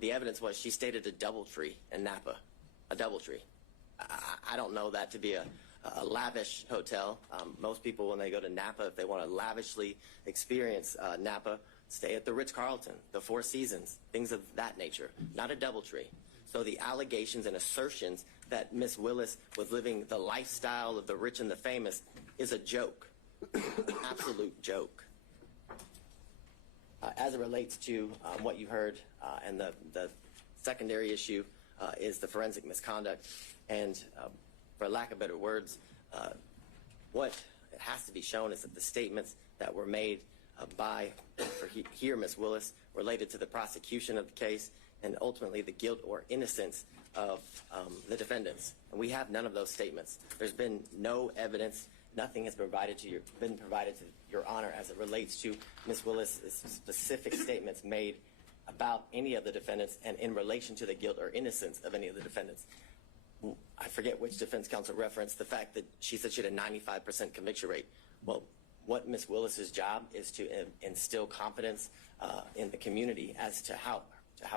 the evidence was she stated a DoubleTree in Napa, a DoubleTree. I don't know that to be a lavish hotel. Most people, when they go to Napa, if they want to lavishly experience Napa, stay at the Ritz-Carlton, the Four Seasons, things of that nature, not a DoubleTree. So the allegations and assertions that Ms. Willis was living the lifestyle of the rich and the famous is a joke, an absolute joke. As it relates to what you heard, and the secondary issue is the forensic misconduct. And for lack of better words, what it has to be shown is that the statements that were made by Ms. Willis related to the prosecution of the case and ultimately the guilt or innocence of the defendants. And we have none of those statements. There's been no evidence. Nothing has been provided to Your Honor as it relates to Ms. Willis' specific statements made about any of the defendants and in relation to the guilt or innocence of any of the defendants. I forget which defense counsel referenced the fact that she said she had a 95% conviction rate. Well, what Ms. Willis's job is to instill confidence in the community as to how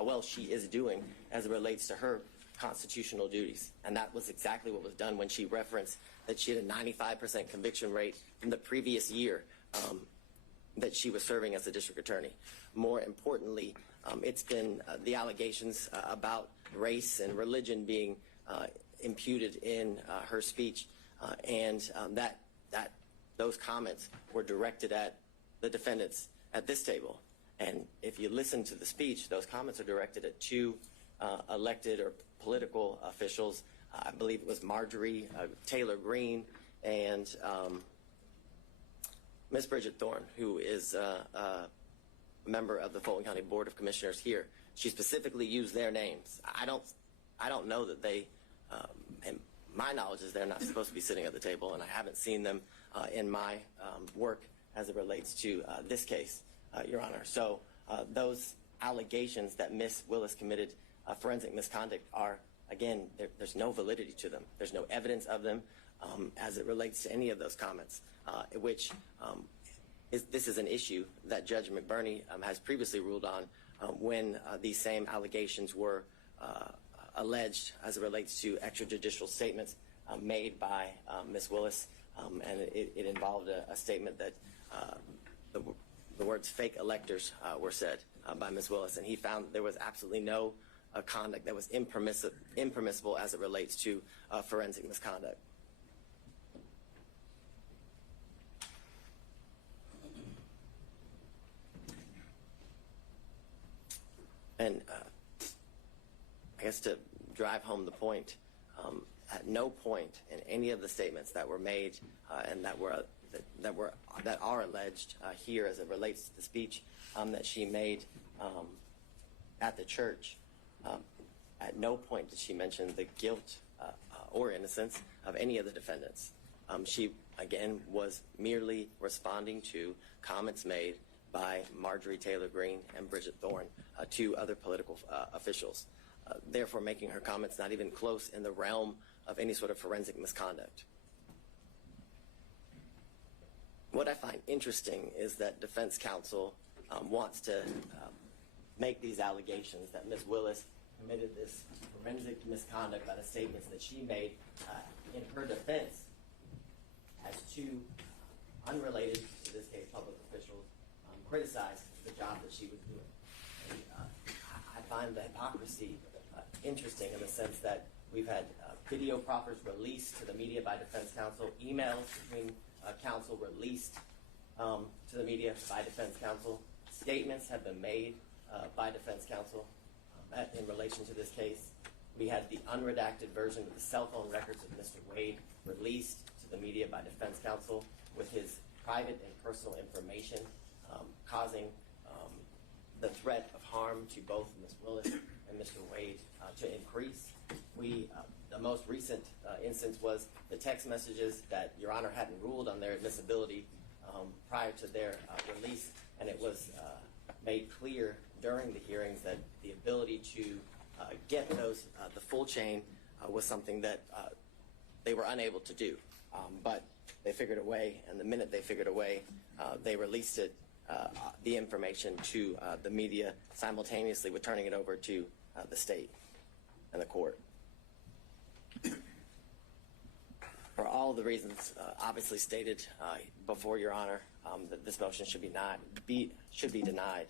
well she is doing as it relates to her constitutional duties. And that was exactly what was done when she referenced that she had a 95% conviction rate from the previous year that she was serving as a district attorney. More importantly, it's been the allegations about race and religion being imputed in her speech, and that those comments were directed at the defendants at this table. And if you listen to the speech, those comments are directed at two elected or political officials. I believe it was Marjorie Taylor Greene and Ms. Bridget Thorne, who is a member of the Fulton County Board of Commissioners here. She specifically used their names. I don't know that they, and my knowledge is they're not supposed to be sitting at the table, and I haven't seen them in my work as it relates to this case, Your Honor. So those allegations that Ms. Willis committed forensic misconduct are, again, there's no validity to them. There's no evidence of them as it relates to any of those comments, which this is an issue that Judge McBurney has previously ruled on when these same allegations were alleged as it relates to extrajudicial statements made by Ms. Willis, and it involved a statement that the words fake electors were said by Ms. Willis, and he found there was absolutely no conduct that was impermissible as it relates to forensic misconduct. And I guess to drive home the point, at no point in any of the statements that were made and that are alleged here as it relates to the speech that she made at the church, at no point did she mention the guilt or innocence of any of the defendants. She, again, was merely responding to comments made by Marjorie Taylor Greene and Bridget Thorne, two other political officials, therefore making her comments not even close in the realm of any sort of forensic misconduct. What I find interesting is that defense counsel wants to make these allegations that Ms. Willis committed this forensic misconduct by the statements that she made in her defense as two unrelated, in this case, public officials criticized the job that she was doing. And, I find the hypocrisy interesting in the sense that we've had video proffers released to the media by defense counsel, emails between counsel released to the media by defense counsel, statements have been made by defense counsel in relation to this case. We had the unredacted version of the cell phone records of Mr. Wade released to the media by defense counsel with his private and personal information causing the threat of harm to both Ms. Willis and Mr. Wade to increase. The most recent instance was the text messages that Your Honor hadn't ruled on their admissibility prior to their release, and it was made clear during the hearings that the ability to get those, the full chain was something that they were unable to do. But they figured a way, and the minute they figured a way, they released it the information to the media simultaneously with turning it over to the state and the court. For all the reasons obviously stated before Your Honor, that this motion should be denied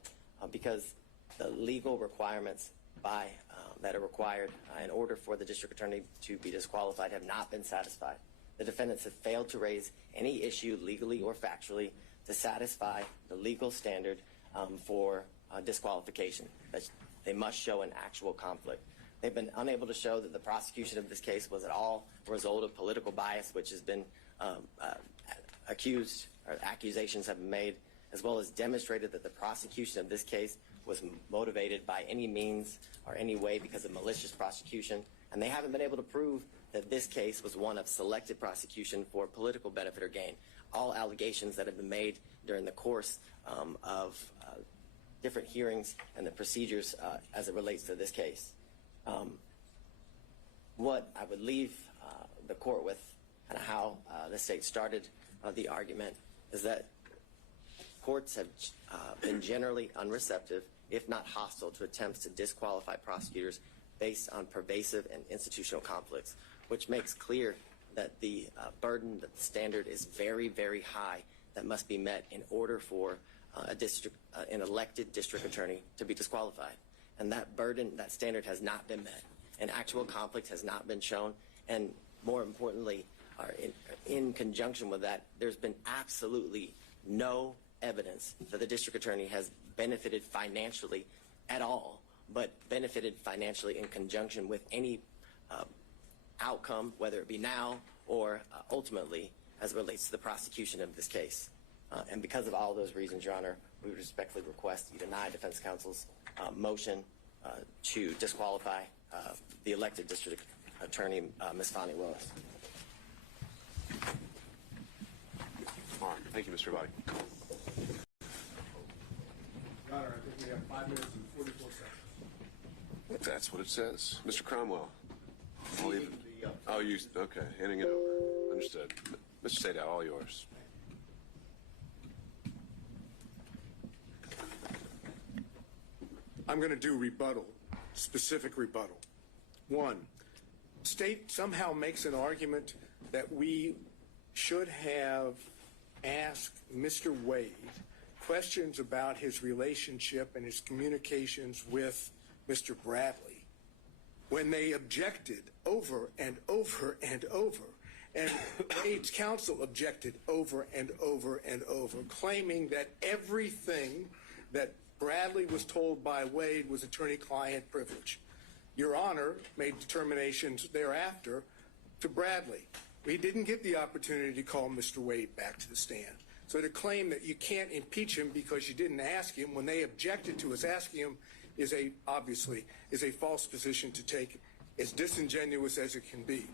because the legal requirements that are required in order for the district attorney to be disqualified have not been satisfied. The defendants have failed to raise any issue legally or factually to satisfy the legal standard for disqualification. They must show an actual conflict. They've been unable to show that the prosecution of this case was at all a result of political bias, which has been accused, or accusations have been made, as well as demonstrated that the prosecution of this case was motivated by any means or any way because of malicious prosecution. And they haven't been able to prove that this case was one of selective prosecution for political benefit or gain. All allegations that have been made during the course of different hearings and the procedures as it relates to this case. What I would leave the court with and how the state started the argument is that courts have been generally unreceptive, if not hostile, to attempts to disqualify prosecutors based on pervasive and institutional conflicts, which makes clear that the burden, that the standard is very, very high that must be met in order for an elected district attorney to be disqualified. And that burden, that standard has not been met. An actual conflict has not been shown. And more importantly, in conjunction with that, there's been absolutely no evidence that the district attorney has benefited financially at all, but benefited financially in conjunction with any outcome, whether it be now or ultimately as it relates to the prosecution of this case. And because of all those reasons, Your Honor, we respectfully request you deny defense counsel's motion to disqualify the elected district attorney, Ms. Fani Willis. All right. Thank you, Mr. Rebuttal. Your Honor, I think we have 5 minutes and 44 seconds. That's what it says. Mr. Cromwell. Oh, you, okay, handing it over. Understood. Mr. Sadow, all yours. I'm going to do rebuttal, specific rebuttal. One, state somehow makes an argument that we should have asked Mr. Wade questions about his relationship and his communications with Mr. Bradley when they objected over and over and over. And Wade's counsel objected over and over and over, claiming that everything that Bradley was told by Wade was attorney-client privilege. Your Honor made determinations thereafter to Bradley. We didn't get the opportunity to call Mr. Wade back to the stand. So to claim that you can't impeach him because you didn't ask him when they objected to us asking him is obviously a false position to take, as disingenuous as it can be.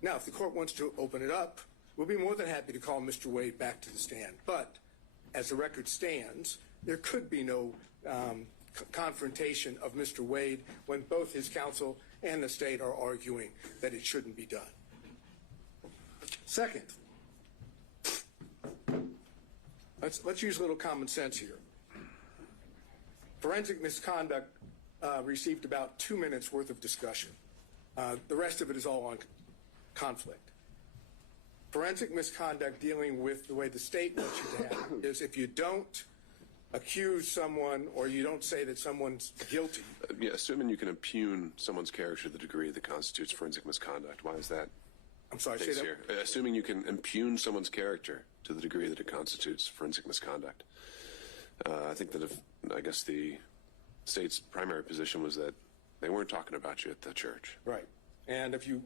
Now, if the court wants to open it up, we'll be more than happy to call Mr. Wade back to the stand. But as the record stands, there could be no confrontation of Mr. Wade when both his counsel and the state are arguing that it shouldn't be done. Second, let's use a little common sense here. Forensic misconduct received about 2 minutes worth of discussion. The rest of it is all on conflict. Forensic misconduct dealing with the way the state wants you to have it is if you don't accuse someone or you don't say that someone's guilty. Yeah, assuming you can impugn someone's character to the degree that constitutes forensic misconduct, why is that? I'm sorry, say that. Here? Assuming you can impugn someone's character to the degree that it constitutes forensic misconduct. I think that I guess the state's primary position was that they weren't talking about you at the church. Right. And if you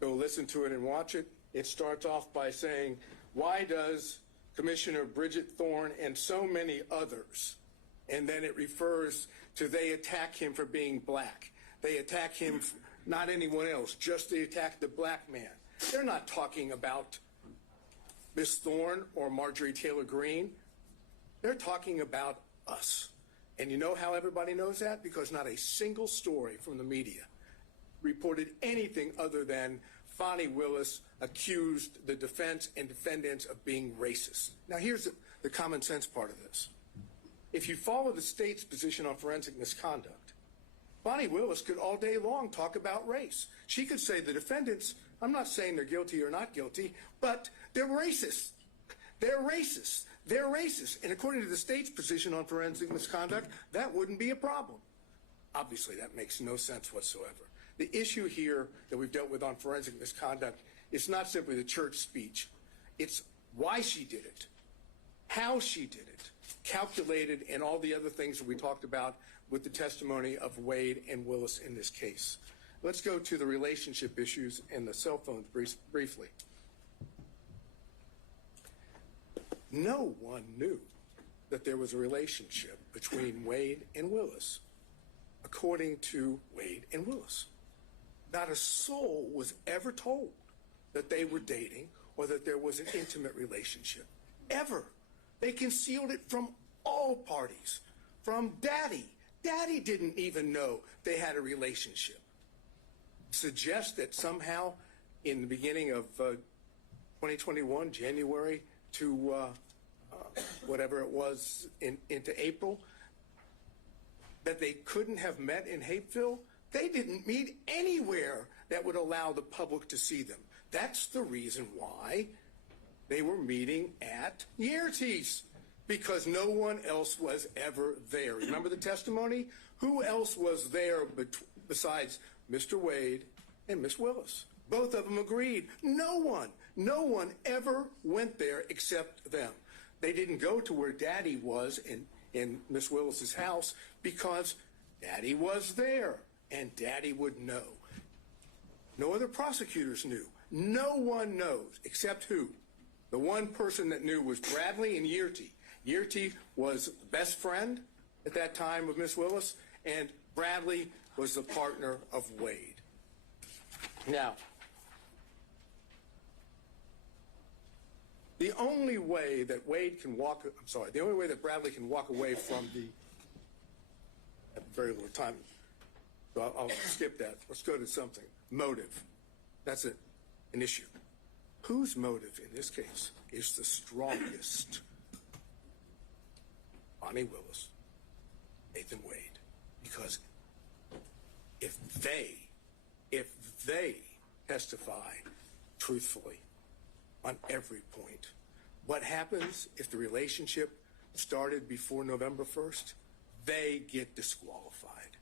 go listen to it and watch it, it starts off by saying, why does Commissioner Bridget Thorne and so many others, and then it refers to they attack him for being black. They attack him, not anyone else, just they attack the black man. They're not talking about Miss Thorne or Marjorie Taylor Greene. They're talking about us. And you know how everybody knows that? Because not a single story from the media reported anything other than Fani Willis accused the defense and defendants of being racist. Now here's the common sense part of this. If you follow the state's position on forensic misconduct, Fani Willis could all day long talk about race. She could say the defendants, I'm not saying they're guilty or not guilty, but they're racist. They're racist. They're racist. And according to the state's position on forensic misconduct, that wouldn't be a problem. Obviously, that makes no sense whatsoever. The issue here that we've dealt with on forensic misconduct is not simply the church speech. It's why she did it, how she did it, calculated, and all the other things that we talked about with the testimony of Wade and Willis in this case. Let's go to the relationship issues and the cell phones briefly. No one knew that there was a relationship between Wade and Willis, according to Wade and Willis. Not a soul was ever told that they were dating or that there was an intimate relationship. Ever. They concealed it from all parties. From Daddy. Daddy didn't even know they had a relationship. Suggest that somehow in the beginning of 2021, January to whatever it was into April, that they couldn't have met in Hapeville. They didn't meet anywhere that would allow the public to see them. That's the reason why they were meeting at Yertes, because no one else was ever there. Remember the testimony? Who else was there besides Mr. Wade and Miss Willis? Both of them agreed. No one ever went there except them. They didn't go to where Daddy was in Miss Willis's house because Daddy was there and Daddy would know. No other prosecutors knew. No one knows except who? The one person that knew was Bradley and Yerty. Yerty was best friend at that time of Miss Willis, and Bradley was the partner of Wade. Now, the only way that the only way that Bradley can walk away from I have very little time, so I'll skip that. Let's go to something. Motive. That's an issue. Whose motive in this case is the strongest? Fani Willis, Nathan Wade. Because if they testify truthfully on every point, what happens if the relationship started before November 1st? They get disqualified.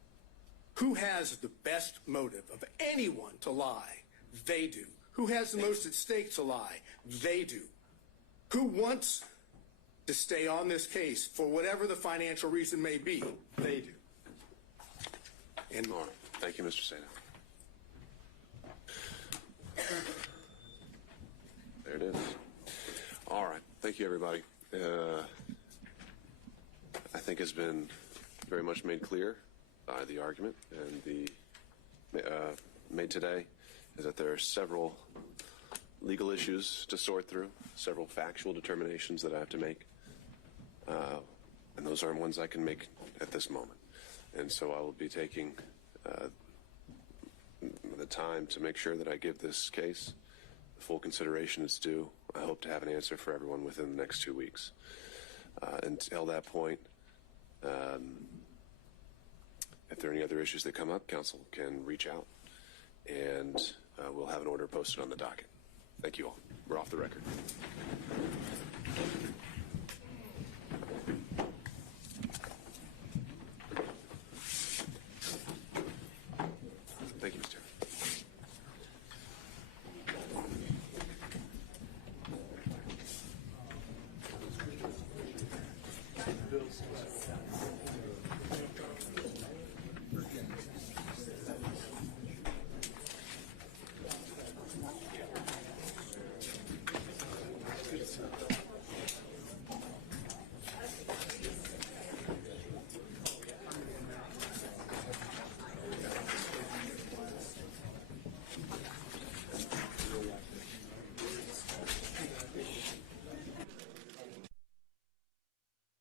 Who has the best motive of anyone to lie? They do. Who has the most at stake to lie? They do. Who wants to stay on this case for whatever the financial reason may be? They do. And All right. Thank you, Mr. Sada. There it is. All right. Thank you, everybody. I think it's been very much made clear by the argument and the made today is that there are several legal issues to sort through, several factual determinations that I have to make, and those aren't ones I can make at this moment. And so I will be taking the time to make sure that I give this case the full consideration it's due. I hope to have an answer for everyone within the next 2 weeks. Until that point, if there are any other issues that come up, counsel can reach out, and we'll have an order posted on the docket. Thank you all. We're off the record. Thank you, Mr. Chairman.